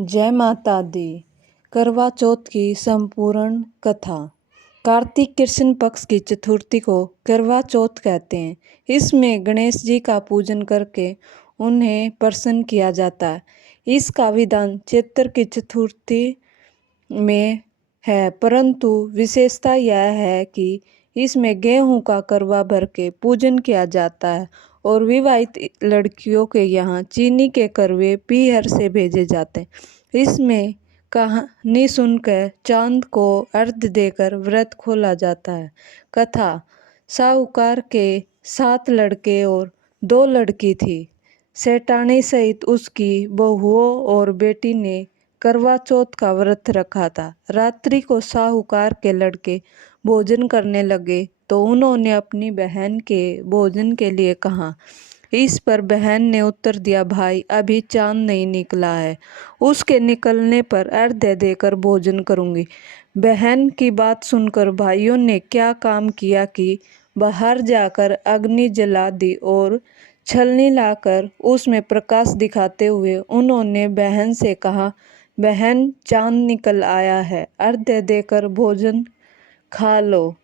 जय माता दी। करवा चौथ की संपूर्ण कथा। कार्तिक कृष्ण पक्ष की चतुर्थी को करवा चौथ कहते हैं। इसमें गणेश जी का पूजन करके उन्हें प्रसन्न किया जाता है। इसका विधान चैत्र की चतुर्थी में है, परंतु विशेषता यह है कि इसमें गेहूं का करवा भर के पूजन किया जाता है और विवाहित लड़कियों के यहाँ चीनी के करवे पीहर से भेजे जाते हैं। इसमें कहानी सुनकर चांद को अर्घ्य देकर व्रत खोला जाता है। कथा। साहूकार के 7 लड़के और 2 लड़की थी। सेठानी सहित उसकी बहुओं और बेटी ने करवा चौथ का व्रत रखा था। रात्रि को साहूकार के लड़के भोजन करने लगे तो उन्होंने अपनी बहन के भोजन के लिए कहा। इस पर बहन ने उत्तर दिया, भाई अभी चांद नहीं निकला है, उसके निकलने पर अर्घ्य देकर भोजन करूंगी। बहन की बात सुनकर भाइयों ने क्या काम किया कि बाहर जाकर अग्नि जला दी और छलनी लाकर उसमें प्रकाश दिखाते हुए उन्होंने बहन से कहा, बहन चांद निकल आया है, अर्घ्य देकर भोजन खा लो।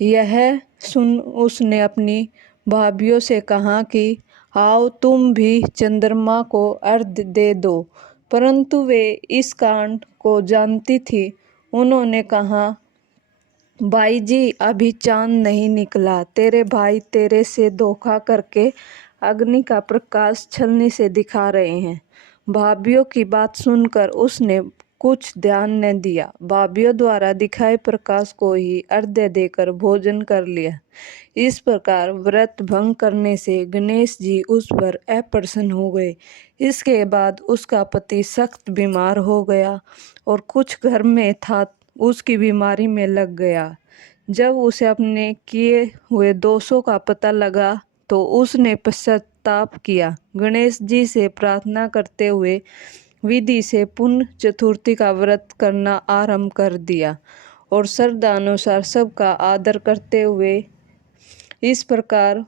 यह सुन उसने अपनी भाभियों से कहा कि आओ तुम भी चंद्रमा को अर्घ्य दे दो, परंतु वे इस कांड को जानती थी। उन्होंने कहा, भाई जी अभी चांद नहीं निकला, तेरे भाई तेरे से धोखा करके अग्नि का प्रकाश छलनी से दिखा रहे हैं। भाभियों की बात सुनकर उसने कुछ ध्यान न दिया, भाभियों द्वारा दिखाए प्रकाश को ही अर्घ्य देकर भोजन कर लिया। इस प्रकार व्रत भंग करने से गणेश जी उस पर अप्रसन्न हो गए। इसके बाद उसका पति सख्त बीमार हो गया और कुछ घर में था उसकी बीमारी में लग गया। जब उसे अपने किए हुए दोषों का पता लगा तो उसने पश्चाताप किया। गणेश जी से प्रार्थना करते हुए विधि से पुण्य चतुर्थी का व्रत करना आरंभ कर दिया और श्रद्धा अनुसार सबका आदर करते हुए इस प्रकार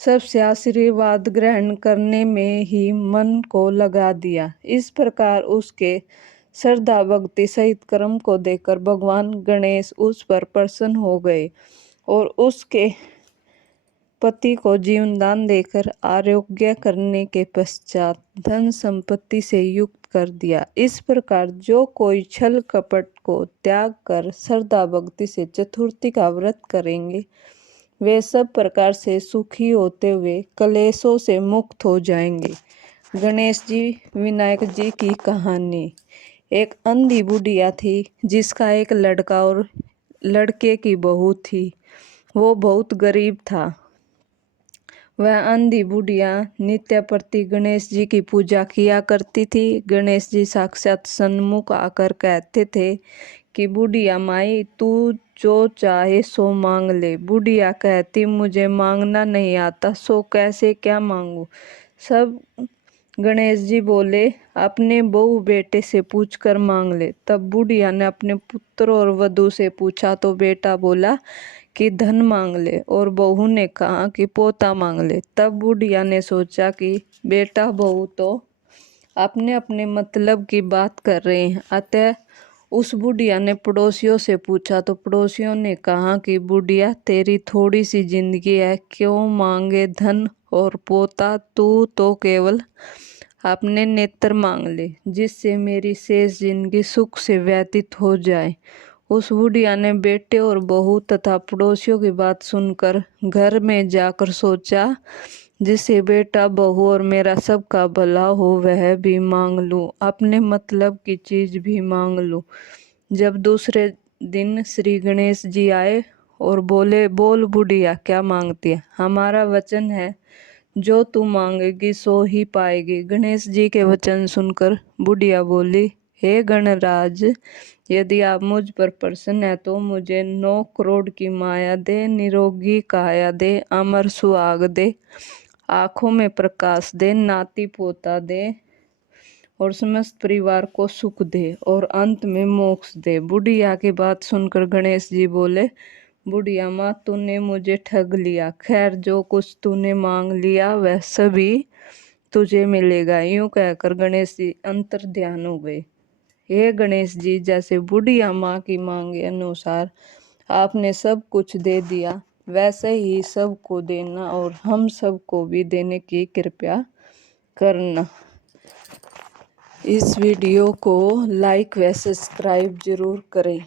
सबसे आशीर्वाद ग्रहण करने में ही मन को लगा दिया। इस प्रकार उसके श्रद्धा भक्ति सहित कर्म को देखकर भगवान गणेश उस पर प्रसन्न हो गए और उसके पति को जीवन दान देकर आरोग्य करने के पश्चात धन संपत्ति से युक्त कर दिया। इस प्रकार जो कोई छल कपट को त्याग कर श्रद्धा भक्ति से चतुर्थी का व्रत करेंगे वे सब प्रकार से सुखी होते हुए कलेशों से मुक्त हो जाएंगे। गणेश जी विनायक जी की कहानी। एक अंधी बुढ़िया थी जिसका एक लड़का और लड़के की बहू थी। वो बहुत गरीब था। वह अंधी बुढ़िया नित्य प्रति गणेश जी की पूजा किया करती थी। गणेश जी साक्षात सन्मुख आकर कहते थे कि बुढ़िया माई तू जो चाहे सो मांग ले। बुढ़िया कहती, मुझे मांगना नहीं आता, सो कैसे क्या मांगू। सब गणेश जी बोले, अपने बहू बेटे से पूछकर मांग ले। तब बुढ़िया ने अपने पुत्र और वधू से पूछा तो बेटा बोला कि धन मांग ले और बहू ने कहा कि पोता मांग ले। तब बुढ़िया ने सोचा कि बेटा बहू तो अपने अपने मतलब की बात कर रहे हैं, अतः उस बुढ़िया ने पड़ोसियों से पूछा तो पड़ोसियों ने कहा कि बुढ़िया तेरी थोड़ी सी जिंदगी है, क्यों मांगे धन और पोता, तू तो केवल अपने नेत्र मांग ले जिससे मेरी शेष जिंदगी सुख से व्यतीत हो जाए। उस बुढ़िया ने बेटे और बहू तथा पड़ोसियों की बात सुनकर घर में जाकर सोचा, जिससे बेटा बहू और मेरा सबका भला हो वह भी मांग लूं, अपने मतलब की चीज भी मांग लूं। जब दूसरे दिन श्री गणेश जी आए और बोले, बोल बुढ़िया क्या मांगती है, हमारा वचन है जो तू मांगेगी सो ही पाएगी। गणेश जी के वचन सुनकर बुढ़िया बोली, हे गणराज, यदि आप मुझ पर प्रसन्न है तो मुझे 9 करोड़ की माया दे, निरोगी काया दे, अमर सुहाग दे, आंखों में प्रकाश दे, नाती पोता दे और समस्त परिवार को सुख दे और अंत में मोक्ष दे। बुढ़िया की बात सुनकर गणेश जी बोले, बुढ़िया माँ तूने मुझे ठग लिया। खैर जो कुछ तूने मांग लिया वह सभी तुझे मिलेगा। यूं कहकर गणेश जी अंतर ध्यान हो गए। हे गणेश जी, जैसे बुढ़िया माँ की मांग अनुसार आपने सब कुछ दे दिया, वैसे ही सबको देना और हम सबको भी देने की कृपया करना। इस वीडियो को लाइक व सब्सक्राइब जरूर करें।